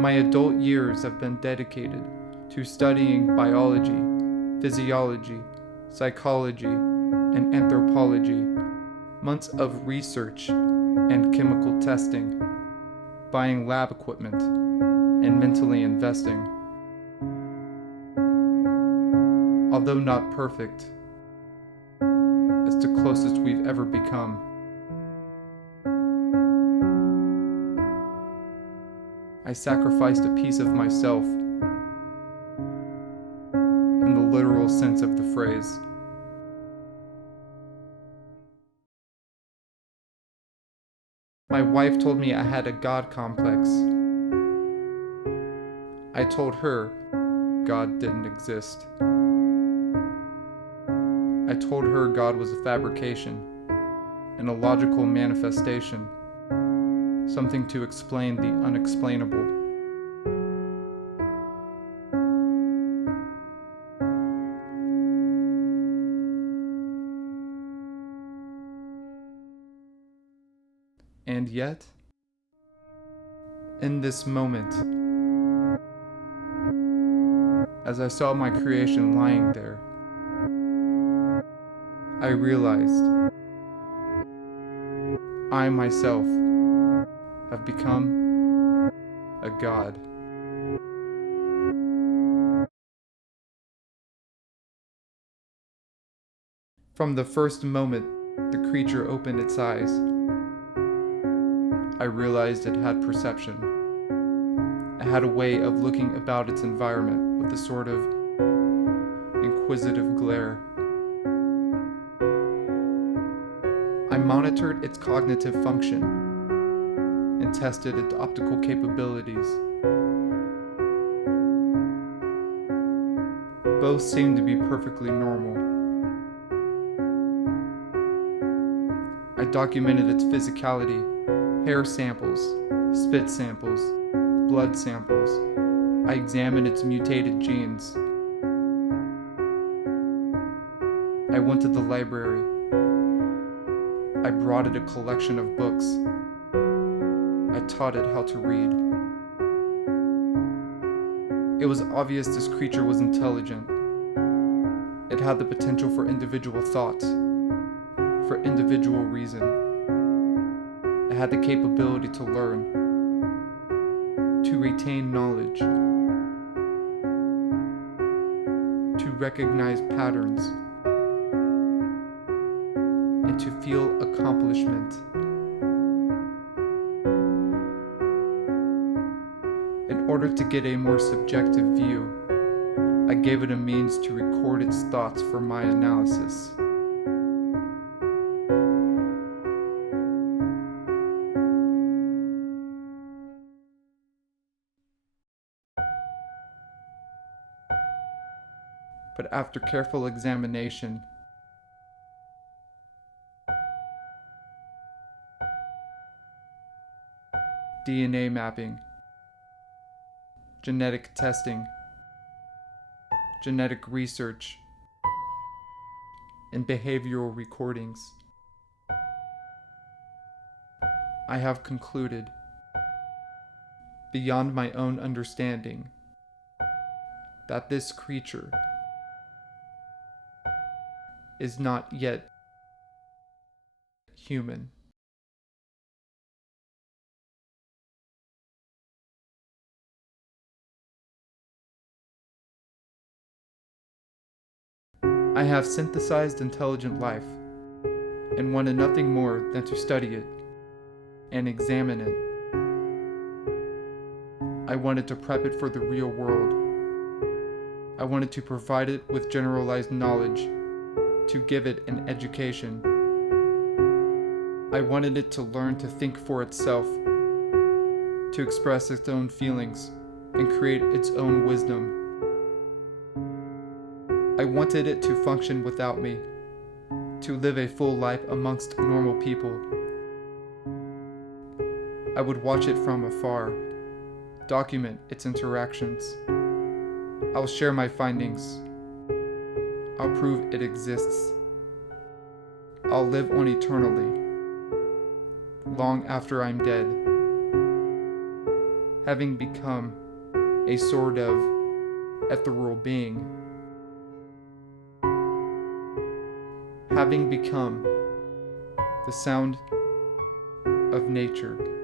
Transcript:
My adult years have been dedicated to studying biology, physiology, psychology, and anthropology, months of research and chemical testing, buying lab equipment, and mentally investing. Although not perfect, it's the closest we've ever become. I sacrificed a piece of myself, in the literal sense of the phrase. My wife told me I had a God complex. I told her God didn't exist. I told her God was a fabrication, an illogical manifestation, something to explain the unexplainable. And yet, in this moment, as I saw my creation lying there, I realized I myself have become a god. From the first moment the creature opened its eyes, I realized it had perception. It had a way of looking about its environment with a sort of inquisitive glare. I monitored its cognitive function and tested its optical capabilities. Both seemed to be perfectly normal. I documented its physicality, hair samples, spit samples, blood samples. I examined its mutated genes. I went to the library. I brought it a collection of books. I taught it how to read. It was obvious this creature was intelligent. It had the potential for individual thought, for individual reason. It had the capability to learn, to retain knowledge, to recognize patterns, and to feel accomplishment. In order to get a more subjective view, I gave it a means to record its thoughts for my analysis. But after careful examination, DNA mapping, genetic testing, genetic research, and behavioral recordings, I have concluded, beyond my own understanding, that this creature is not yet human. I have synthesized intelligent life and wanted nothing more than to study it and examine it. I wanted to prep it for the real world. I wanted to provide it with generalized knowledge, to give it an education. I wanted it to learn to think for itself, to express its own feelings, and create its own wisdom. I wanted it to function without me, to live a full life amongst normal people. I would watch it from afar, document its interactions. I'll share my findings. I'll prove it exists. I'll live on eternally, long after I'm dead. having become a sort of ethereal being, having become the sound of nature.